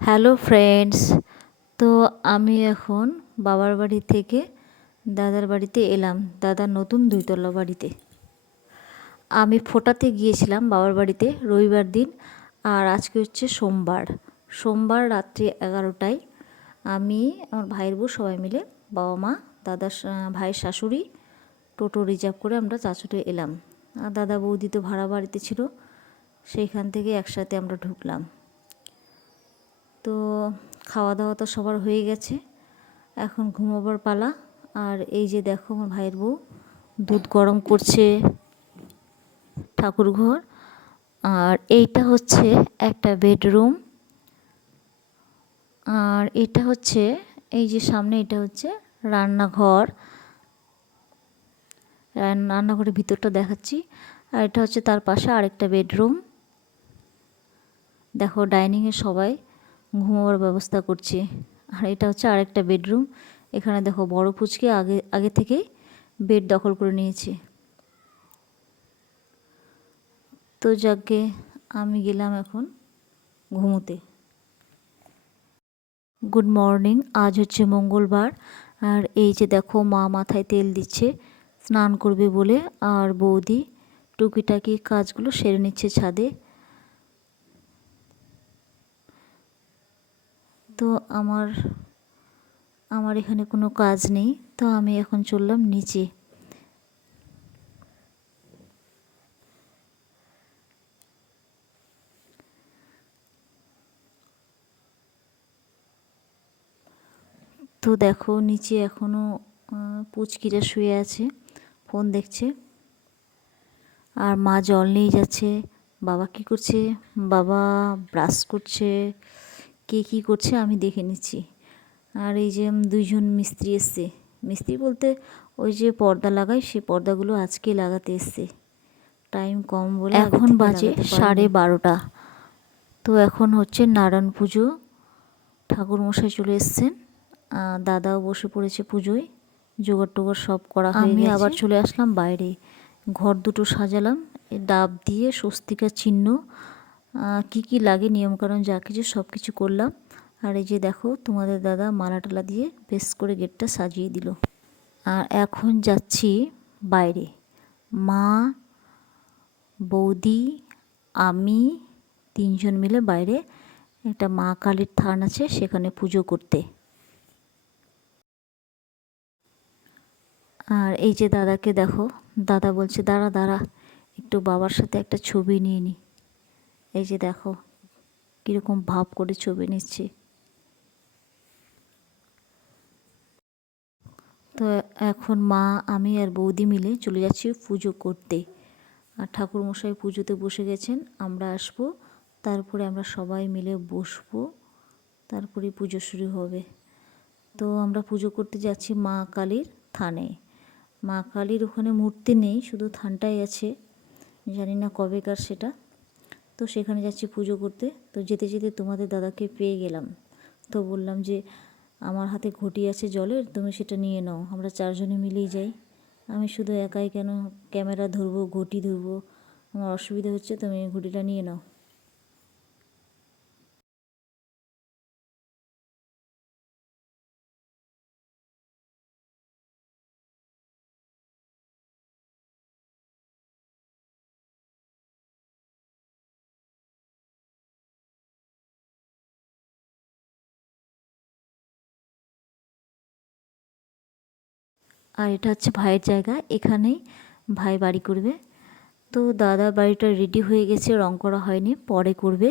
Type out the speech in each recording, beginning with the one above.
Hello friends. তো আমি এখন বাবার বাড়ি থেকে দাদার বাড়িতে এলাম, দাদার নতুন দুইতলা বাড়িতে। আমি ফোটাতে গিয়েছিলাম বাবার বাড়িতে রবিবার দিন, আর আজকে হচ্ছে সোমবার রাত্রি 11টায় আমি, আমার ভাইয়ের বউ সবাই মিলে, বাবা মা, দাদার ভাইয়ের শাশুড়ি, টোটো রিজার্ভ করে আমরা চাচুটে এলাম। আর দাদা বৌদি তো ভাড়া বাড়িতে ছিল, সেইখান থেকে একসাথে আমরা ঢুকলাম। তো খাওয়া দাওয়া তো সবার হয়ে গেছে, এখন ঘুমোবার পালা। আর এই যে দেখো আমার ভাইয়ের বউ দুধ গরম করছে, ঠাকুর ঘর। আর এইটা হচ্ছে একটা বেডরুম, আর এটা হচ্ছে এই যে সামনে, এটা হচ্ছে রান্নাঘর। রান্নাঘরের ভিতরটা দেখাচ্ছি। আর এটা হচ্ছে তার পাশে আরেকটা বেডরুম। দেখো ডাইনিংয়ে সবাই ঘুমোবার ব্যবস্থা করছে। আর এটা হচ্ছে আরেকটা বেডরুম। এখানে দেখো বড় পুচকে আগে থেকেই বেড দখল করে নিয়েছে। তো যাকে আমি গেলাম এখন ঘুমোতে। গুড মর্নিং, আজ হচ্ছে মঙ্গলবার। আর এই যে দেখো মা মাথায় তেল দিচ্ছে স্নান করবে বলে, আর বৌদি টুকিটাকি কাজগুলো সেরে নিচ্ছে ছাদে। তো আমার এখানে কোনো কাজ নেই, তো আমি এখন চললাম নিচে। তো দেখো নিচে এখনও পুচকিরা শুয়ে আছে, ফোন দেখছে। আর মা জল নিয়ে যাচ্ছে। বাবা কি করছে? বাবা ব্রাশ করছে। কে কী করছে আমি দেখে নিচ্ছি। আর এই যে দুইজন মিস্ত্রি এসছে, মিস্ত্রি বলতে ওই যে পর্দা লাগায়, সে পর্দাগুলো আজকে লাগাতে এসছে, টাইম কম বলে। এখন বাজে 12:30। তো এখন হচ্ছে নারায়ণ পুজো, ঠাকুরমশাই চলে এসছেন, দাদাও বসে পড়েছে পুজোয়, জোগাড় টোগাড় সব করা হয়ে গেছে। আমি আবার চলে আসলাম বাইরে, ঘর দুটো সাজালাম ডাব দিয়ে, স্বস্তিকার চিহ্ন, কি কি লাগে নিয়মকানুন যা কিছু সব কিছু করলাম। আর এই যে দেখো তোমাদের দাদা মালা টালা দিয়ে বেশ করে গেটটা সাজিয়ে দিল। আর এখন যাচ্ছি বাইরে, মা, বৌদি, আমি, তিনজন মিলে বাইরে একটা মা কালীর থান আছে সেখানে পুজো করতে। আর এই যে দাদাকে দেখো, দাদা বলছে দাঁড়া দাঁড়া একটু বাবার সাথে একটা ছবি নিয়ে নি। এই যে দেখো কীরকম ভাব করে ছবি নিচ্ছে। তো এখন মা, আমি আর বৌদি মিলে চলে যাচ্ছি পুজো করতে। আর ঠাকুরমশাই পুজোতে বসে গেছেন, আমরা আসবো, তারপরে আমরা সবাই মিলে বসবো, তারপরে পুজো শুরু হবে। তো আমরা পুজো করতে যাচ্ছি মা কালীর থানে। মা কালীর ওখানে মূর্তি নেই, শুধু থানটাই আছে, জানি না কবেকার সেটা। তো সেখানে যাচ্ছি পুজো করতে। তো যেতে যেতে তোমাদের দাদাকে পেয়ে গেলাম, তো বললাম যে আমার হাতে ঘটি আছে জলের, তুমি সেটা নিয়ে নাও, আমরা চারজনে মিলেই যাই। আমি শুধু একাই কেন ক্যামেরা ধরবো, ঘটি ধরবো, আমার অসুবিধা হচ্ছে, তুমি ঘটিটা নিয়ে নাও। আর এটা হচ্ছে ভাইয়ের জায়গা, এখানেই ভাই বাড়ি করবে। তো দাদা বাড়িটা রেডি হয়ে গেছে, রং করা হয়নি, পরে করবে।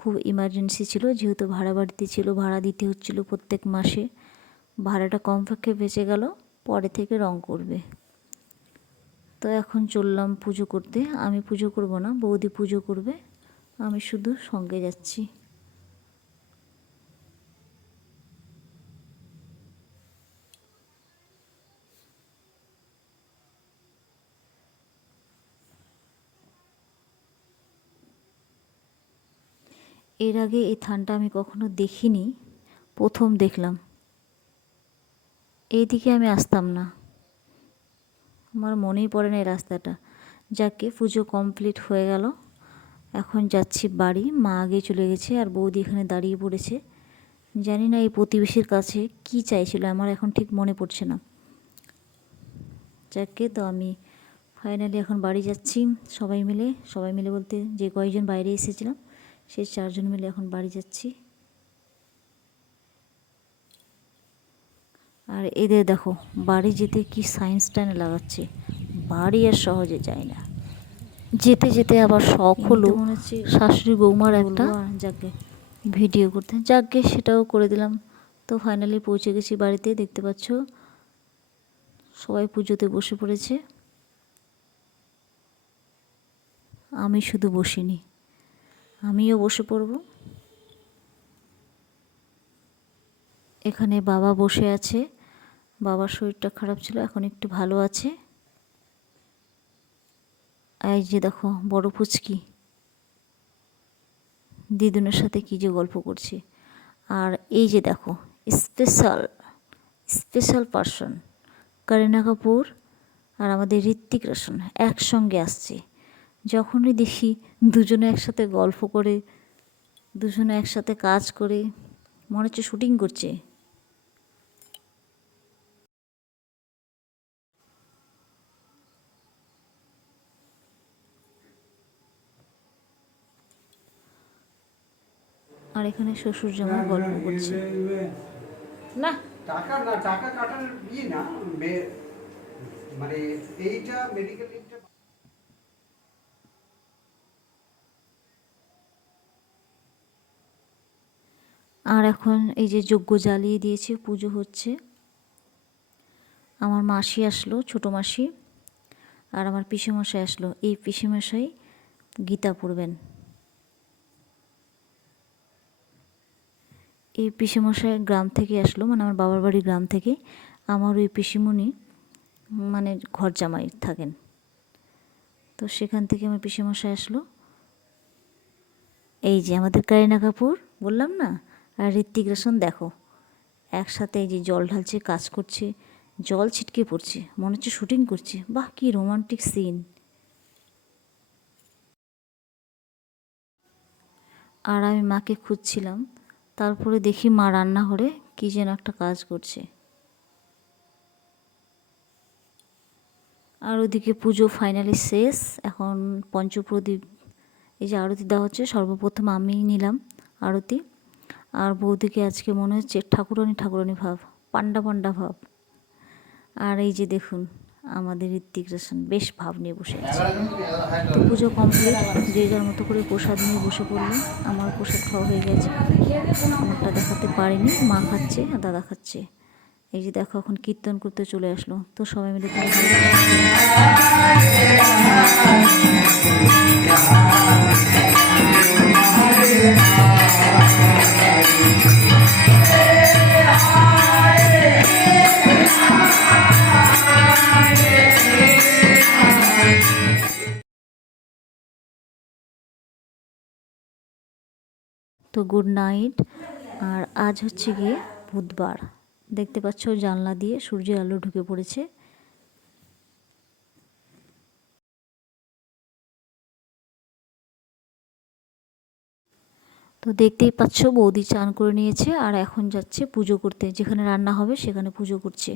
খুব ইমার্জেন্সি ছিল, যেহেতু ভাড়া বাড়িতে ছিল, ভাড়া দিতে হচ্ছিল প্রত্যেক মাসে, ভাড়াটা কমপক্ষে বেঁচে গেল, পরে থেকে রং করবে। তো এখন চললাম পুজো করতে। আমি পুজো করব না, বৌদি পুজো করবে, আমি শুধু সঙ্গে যাচ্ছি। এর আগে এই থানটা আমি কখনো দেখিনি, প্রথম দেখলাম। এইদিকে আমি আসতাম না, আমার মনেই পড়ে না এই রাস্তাটা। যাকে পুজো কমপ্লিট হয়ে গেল, এখন যাচ্ছি বাড়ি। মা আগে চলে গেছে আর বৌদি এখানে দাঁড়িয়ে পড়েছে। জানি না এই প্রতিবেশীর কাছে কি চাইছিল, আমার এখন ঠিক মনে পড়ছে না। যাকে তো আমি ফাইনালি এখন বাড়ি যাচ্ছি সবাই মিলে বলতে যে কয়েকজন বাইরে এসেছিলাম সেই 4 জন মিলে এখন বাড়ি যাচ্ছি। আর এদের দেখো বাড়ি যেতে কি সায়েন্স টানে লাগাচ্ছে, বাড়ি আর সহজে যায় না। যেতে যেতে আবার শখ হলো শাশুড়ি বৌমার একটা যাকে ভিডিও করতে, যাকে সেটাও করে দিলাম। তো ফাইনালি পৌঁছে গেছি বাড়িতে। দেখতে পাচ্ছ সবাই পুজোতে বসে পড়েছে, আমি শুধু বসিনি, আমিও বসে পড়ব। এখানে বাবা বসে আছে, বাবার শরীরটা খারাপ ছিল, এখন একটু ভালো আছে। এই যে দেখো বড় পুচকি দিদুনের সাথে কি যে গল্প করছে। আর এই যে দেখো স্পেশাল পারসন করিনা কাপুর আর আমাদের ঋত্বিক রোশন একসঙ্গে আসছে। যখনই দেখি দুজনে একসাথে গল্প করে, দুজনে একসাথে কাজ করে, মনে হচ্ছে শুটিং করছে। আর এখানে শ্বশুর জামাই গল্প করছে। না টাকা না, টাকা কাটার না, মানে এইটা মেডিকেল লিভটা। আর এখন এই যে যজ্ঞ জ্বালিয়ে দিয়েছে, পুজো হচ্ছে। আমার মাসি আসলো, ছোটো মাসি, আর আমার পিসেমশাই আসলো। এই পিসেমশাই গীতা পড়বেন। এই পিসেমশাই গ্রাম থেকে আসলো, মানে আমার বাবার বাড়ি গ্রাম থেকে। আমার ওই পিসিমণি মানে ঘর জামাই থাকেন, তো সেখান থেকে আমার পিসেমশাই আসলো। এই যে আমাদের করিনা কাপুর বললাম না, আর ঋত্বিক রোশন দেখো একসাথে এই যে জল ঢালছে, কাজ করছে, জল ছিটকে পড়ছে, মনে হচ্ছে শুটিং করছে। বাহ কি রোমান্টিক সিন। আর আমি মাকে খুঁজছিলাম, তারপরে দেখি মা রান্নাঘরে কী যেন একটা কাজ করছে। আর ওদিকে পুজো ফাইনালি শেষ। এখন পঞ্চপ্রদীপ এই যে আরতি দেওয়া হচ্ছে, সর্বপ্রথম আমি নিলাম আরতি। আর বৌদিকে আজকে মনে হচ্ছে ঠাকুরানি ভাব, পান্ডা ভাব। আর এই যে দেখুন আমাদের ঋত্বিক রোশন বেশ ভাব নিয়ে বসে আছে। তো পুজো কমপ্লিট, যে যার মতো করে প্রসাদ নিয়ে বসে পড়লো। আমার প্রসাদ খাওয়া হয়ে গেছে, আমারটা দেখাতে পারিনি, মা খাচ্ছে আর দাদা খাচ্ছে। এই যে দেখো এখন কীর্তন করতে চলে আসলো, তো সবাই মিলে তারা তো গুড নাইট। আর আজ হচ্ছে গিয়ে বুধবার, দেখতে পাচ্ছ জানলা দিয়ে সূর্যের আলো ঢুকে পড়েছে। তো দেখতেই পাচ্ছ বৌদি চান করে নিয়েছে আর এখন যাচ্ছে পুজো করতে, যেখানে রান্না হবে সেখানে পুজো করছে।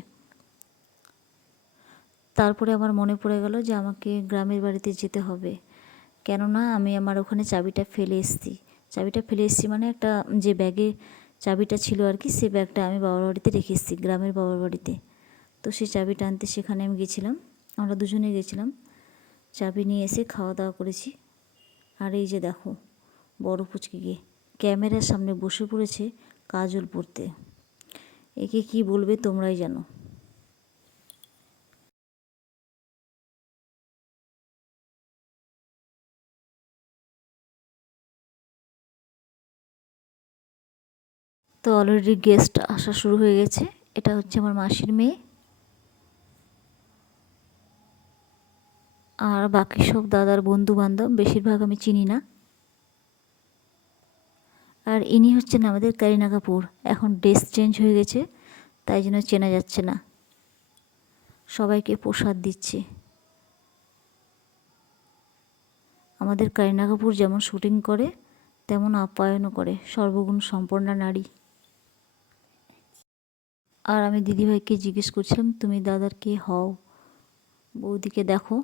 তারপরে আমার মনে পড়ে গেল যে আমাকে গ্রামের বাড়িতে যেতে হবে, কেননা আমি আমার ওখানে চাবিটা ফেলে এসেছি মানে একটা যে ব্যাগে চাবিটা ছিল আর কি, সে ব্যাগটা আমি বাবার বাড়িতে রেখে এসেছি, গ্রামের বাবার বাড়িতে। তো সেই চাবিটা আনতে সেখানে আমি গেছিলাম, আমরা দুজনে গেছিলাম। চাবি নিয়ে এসে খাওয়া দাওয়া করেছি। আর এই যে দেখো বড় পুচকি গিয়ে ক্যামেরার সামনে বসে পড়েছে কাজল পরতে। একে কি বলবে তোমরাই জানো। তো অলরেডি গেস্ট আসা শুরু হয়ে গেছে। এটা হচ্ছে আমার মাসির মেয়ে, আর বাকি সব দাদার বন্ধু বান্ধব, বেশিরভাগ আমি চিনি না। আর ইনি হচ্ছেন আমাদের করিনা কাপুর, এখন ড্রেস চেঞ্জ হয়ে গেছে তাই জন্য চেনা যাচ্ছে না। সবাইকে প্রসাদ দিচ্ছে। আমাদের কারিনা কাপুর যেমন শুটিং করে তেমন আপ্যায়নও করে, সর্বগুণ সম্পন্না নারী। আর আমি দিদিভাইকে জিজ্ঞেস করছিলাম তুমি দাদার কে হও? বৌদিকে দেখো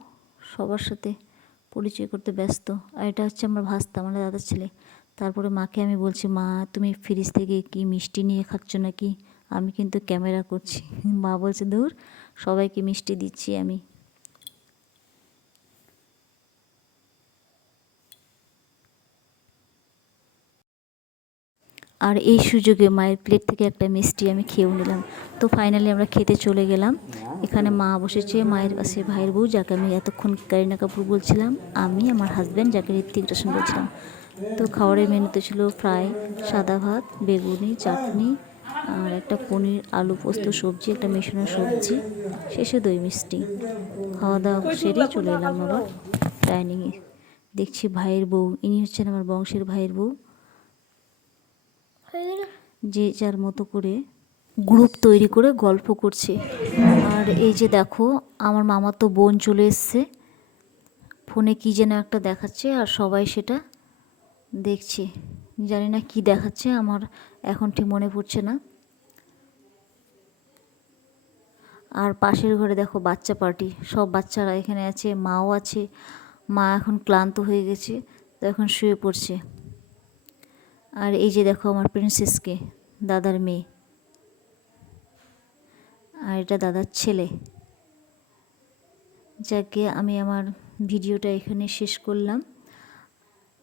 সবার সাথে পরিচয় করতে ব্যস্ত। আর এটা হচ্ছে আমার ভাস্তা, মানে দাদার ছেলে। তারপরে মাকে আমি বলছি, মা তুমি ফ্রিজ থেকে কি মিষ্টি নিয়ে খাচ্ছ নাকি? আমি কিন্তু ক্যামেরা করছি। মা বলছে দূর, সবাইকে মিষ্টি দিচ্ছি আমি। আর এই সুযোগে মায়ের প্লেট থেকে একটা মিষ্টি আমি খেয়েও নিলাম। তো ফাইনালি আমরা খেতে চলে গেলাম। এখানে মা বসেছে, মায়ের কাছে ভাইয়ের বউ, যাকে আমি এতক্ষণ কারিনা কাপুর বলছিলাম, আমি আমার হাজব্যান্ড যাকে ঋত্বিক রোশন বলছিলাম। তো খাবারের মেনুতে ছিল ফ্রাই, সাদা ভাত, বেগুনি, চাটনি, আর একটা পনির আলু পোস্ত সবজি, একটা মেশানো সবজি, শেষে দই মিষ্টি। খাওয়া দাওয়া সেরে চলে এলাম আবার ডাইনিংয়ে। দেখছি ভাইয়ের বউ, ইনি হচ্ছেন আমার বংশের ভাইয়ের বউ, যে যার মতো করে গ্রুপ তৈরি করে গল্প করছে। আর এই যে দেখো আমার মামাতো বোন চলে এসছে, ফোনে কি যেন একটা দেখাচ্ছে আর সবাই সেটা দেখছে। জানি না কি দেখাচ্ছে, আমার এখন ঠিক মনে পড়ছে না। আর পাশের ঘরে দেখো বাচ্চা পার্টি, সব বাচ্চারা এখানে আছে, মাও আছে। মা এখন ক্লান্ত হয়ে গেছে, তো এখন শুয়ে পড়ছে। আর এই যে দেখো আমার প্রিন্সেসকে, দাদার মেয়ে, আর এটা দাদার ছেলে। যাকে আমি আমার ভিডিওটা এখানে শেষ করলাম।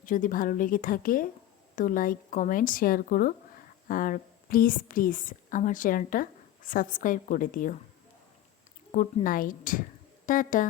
যদি ভালো লেগে থাকে তো লাইক, কমেন্ট, শেয়ার করো। আর প্লিজ প্লিজ আমার চ্যানেলটা সাবস্ক্রাইব করে দিও। Good night, tata.